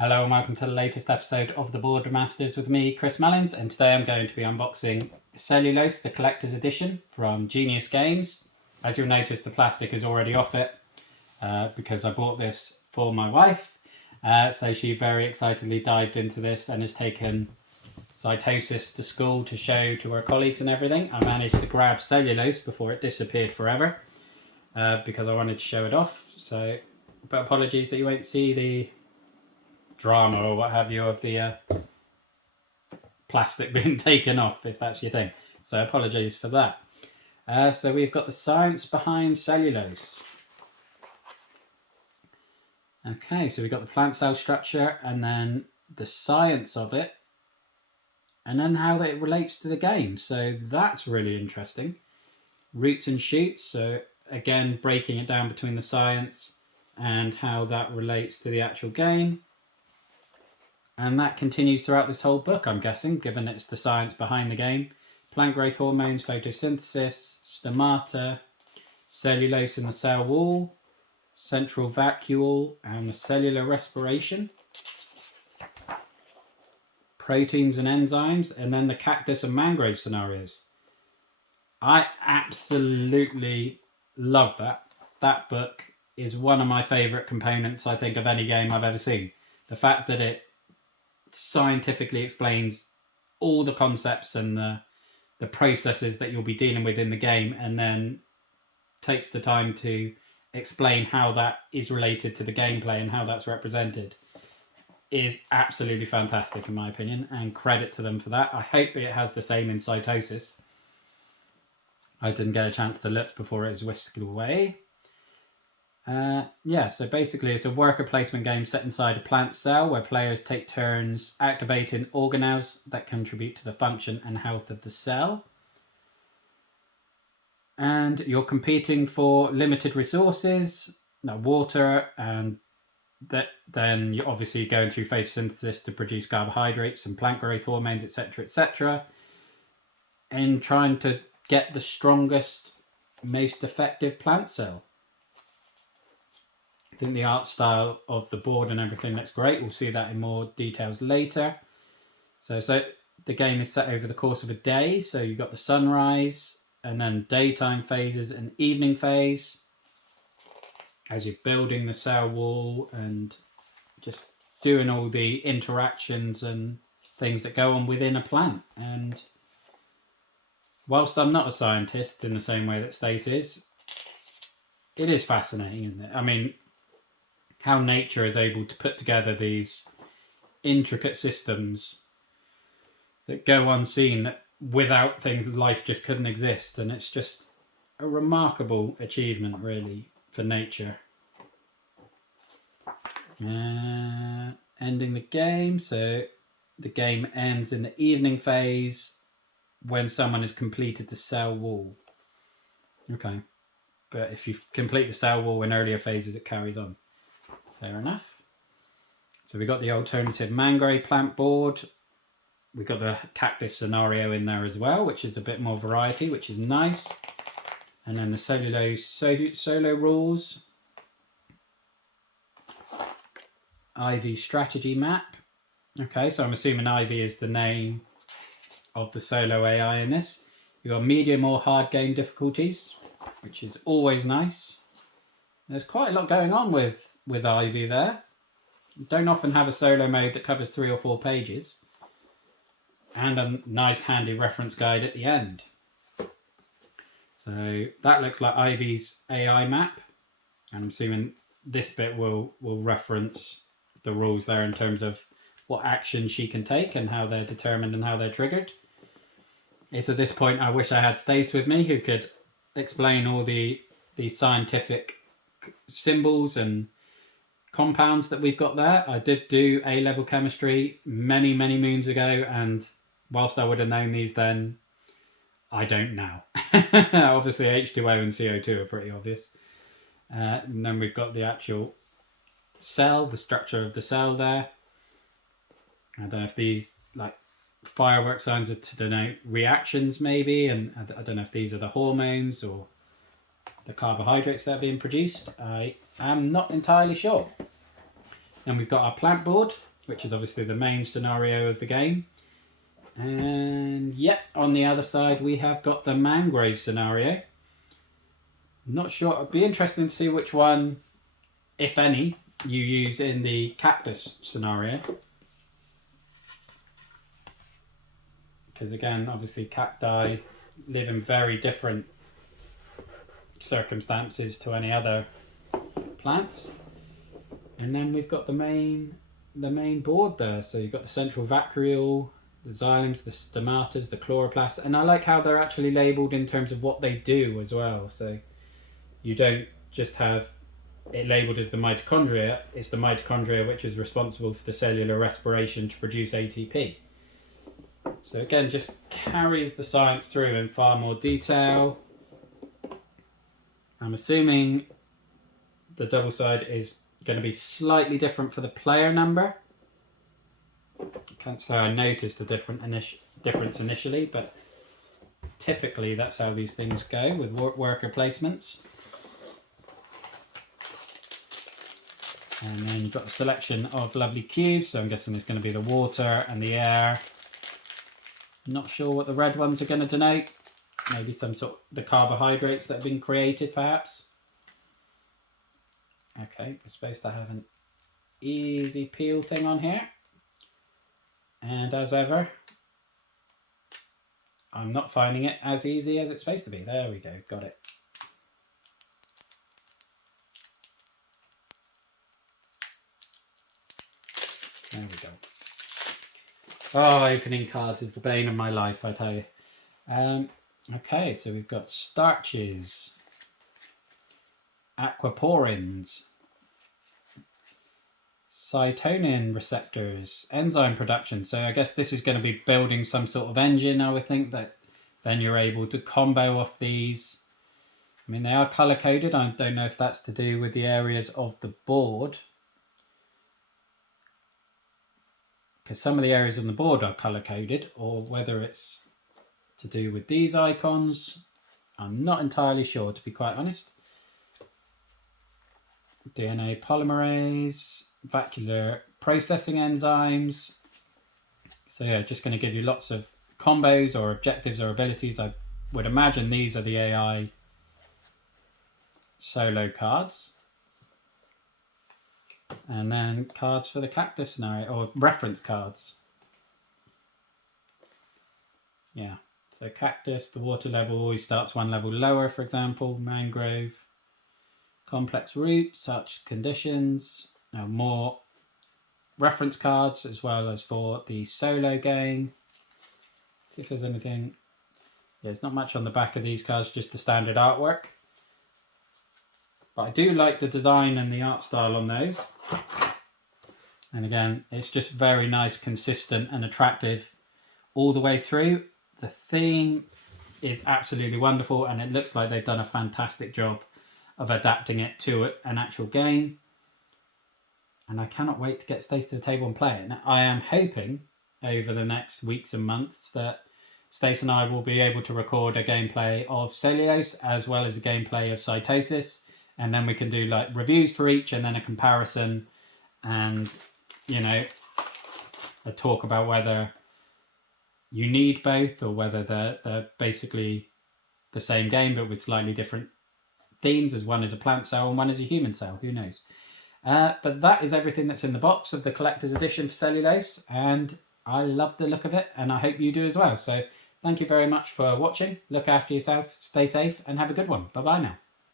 Hello and welcome to the latest episode of the Board Masters with me, Chris Mullins, and today I'm going to be unboxing Cellulose, the collector's edition from Genius Games. As you'll notice, the plastic is already off it because I bought this for my wife. So she very excitedly dived into this and has taken Cytosis to school to show to her colleagues and everything. I managed to grab Cellulose before it disappeared forever because I wanted to show it off. But apologies that you won't see the drama or what have you of the plastic being taken off, if that's your thing. So apologies for that. So we've got the science behind cellulose. Okay, so we've got the plant cell structure and then the science of it and then how that it relates to the game. So that's really interesting. Roots and shoots, so again breaking it down between the science and how that relates to the actual game. And that continues throughout this whole book, I'm guessing, given it's the science behind the game. Plant growth hormones, photosynthesis, stomata, cellulose in the cell wall, central vacuole, and the cellular respiration. Proteins and enzymes, and then the cactus and mangrove scenarios. I absolutely love that. That book is one of my favourite components, I think, of any game I've ever seen. The fact that it scientifically explains all the concepts and the processes that you'll be dealing with in the game, and then takes the time to explain how that is related to the gameplay and how that's represented, is absolutely fantastic in my opinion, and credit to them for that. I hope it has the same in Cytosis. I didn't get a chance to look before it was whisked away. So basically it's a worker placement game set inside a plant cell where players take turns activating organelles that contribute to the function and health of the cell. And you're competing for limited resources, water, and then you're obviously going through photosynthesis to produce carbohydrates and plant growth hormones, etc., and trying to get the strongest, most effective plant cell. I think the art style of the board and everything looks great. We'll see that in more details later. So the game is set over the course of a day. So you've got the sunrise and then daytime phases and evening phase as you're building the cell wall and just doing all the interactions and things that go on within a plant. And whilst I'm not a scientist in the same way that Stace is, it is fascinating, isn't it? I mean, how nature is able to put together these intricate systems that go unseen, that without things, life just couldn't exist. And it's just a remarkable achievement, really, for nature. Ending the game. So the game ends in the evening phase when someone has completed the cell wall. Okay. But if you complete the cell wall in earlier phases, it carries on. Fair enough. So we got the alternative mangrove plant board. We got the cactus scenario in there as well, which is a bit more variety, which is nice. And then the cellulose solo rules. Ivy strategy map. Okay, so I'm assuming Ivy is the name of the solo AI in this. You've got medium or hard game difficulties, which is always nice. There's quite a lot going on with Ivy there. You don't often have a solo mode that covers 3 or 4 pages. And a nice handy reference guide at the end. So that looks like Ivy's AI map. And I'm assuming this bit will reference the rules there in terms of what actions she can take and how they're determined and how they're triggered. It's at this point I wish I had Stace with me, who could explain all the scientific symbols and compounds that we've got there. I did do A-level chemistry many moons ago, and whilst I would have known these then, I don't now. Obviously H2O and CO2 are pretty obvious. And then we've got the actual cell, the structure of the cell there. I don't know if these like firework signs are to denote reactions maybe, and I don't know if these are the hormones or the carbohydrates that are being produced. I am not entirely sure. Then we've got our plant board, which is obviously the main scenario of the game. And yet, on the other side, we have got the mangrove scenario. Not sure. It'd be interesting to see which one, if any, you use in the cactus scenario. Because again, obviously cacti live in very different circumstances to any other plants. And then we've got the main board there. So you've got the central vacuole, the xylems, the stomatas, the chloroplasts, and I like how they're actually labelled in terms of what they do as well. So you don't just have it labelled as the mitochondria, it's the mitochondria which is responsible for the cellular respiration to produce ATP. So again, just carries the science through in far more detail. I'm assuming the double side is going to be slightly different for the player number. Can't say I noticed a difference initially, but typically that's how these things go with worker placements. And then you've got a selection of lovely cubes, so I'm guessing it's going to be the water and the air. Not sure what the red ones are going to denote. Maybe some sort of the carbohydrates that have been created, perhaps. Okay, we're supposed to have an easy peel thing on here. And as ever, I'm not finding it as easy as it's supposed to be. There we go, got it. There we go. Oh, opening cards is the bane of my life, I tell you. Okay, so we've got starches, aquaporins, cytonin receptors, enzyme production. So I guess this is going to be building some sort of engine, I would think, that then you're able to combo off these. I mean, they are color coded. I don't know if that's to do with the areas of the board, because some of the areas on the board are color coded, or whether it's to do with these icons. I'm not entirely sure, to be quite honest. DNA polymerase, vacuolar processing enzymes. So yeah, just going to give you lots of combos or objectives or abilities. I would imagine these are the AI solo cards. And then cards for the cactus scenario, or reference cards. Yeah, so cactus, the water level always starts one level lower, for example. Mangrove, complex root, such conditions. Now more reference cards as well as for the solo game. See if there's anything. There's not much on the back of these cards, just the standard artwork. But I do like the design and the art style on those. And again, it's just very nice, consistent and attractive all the way through. The theme is absolutely wonderful, and it looks like they've done a fantastic job of adapting it to an actual game. And I cannot wait to get Stace to the table and play it. Now, I am hoping over the next weeks and months that Stace and I will be able to record a gameplay of Cellulose as well as a gameplay of Cytosis. And then we can do like reviews for each and then a comparison and, you know, a talk about whether you need both or whether they're basically the same game but with slightly different themes, as one is a plant cell and one is a human cell. Who knows? But that is everything that's in the box of the collector's edition for Cellulose, and I love the look of it, and I hope you do as well. So thank you very much for watching. Look after yourself, stay safe, and have a good one. Bye-bye now.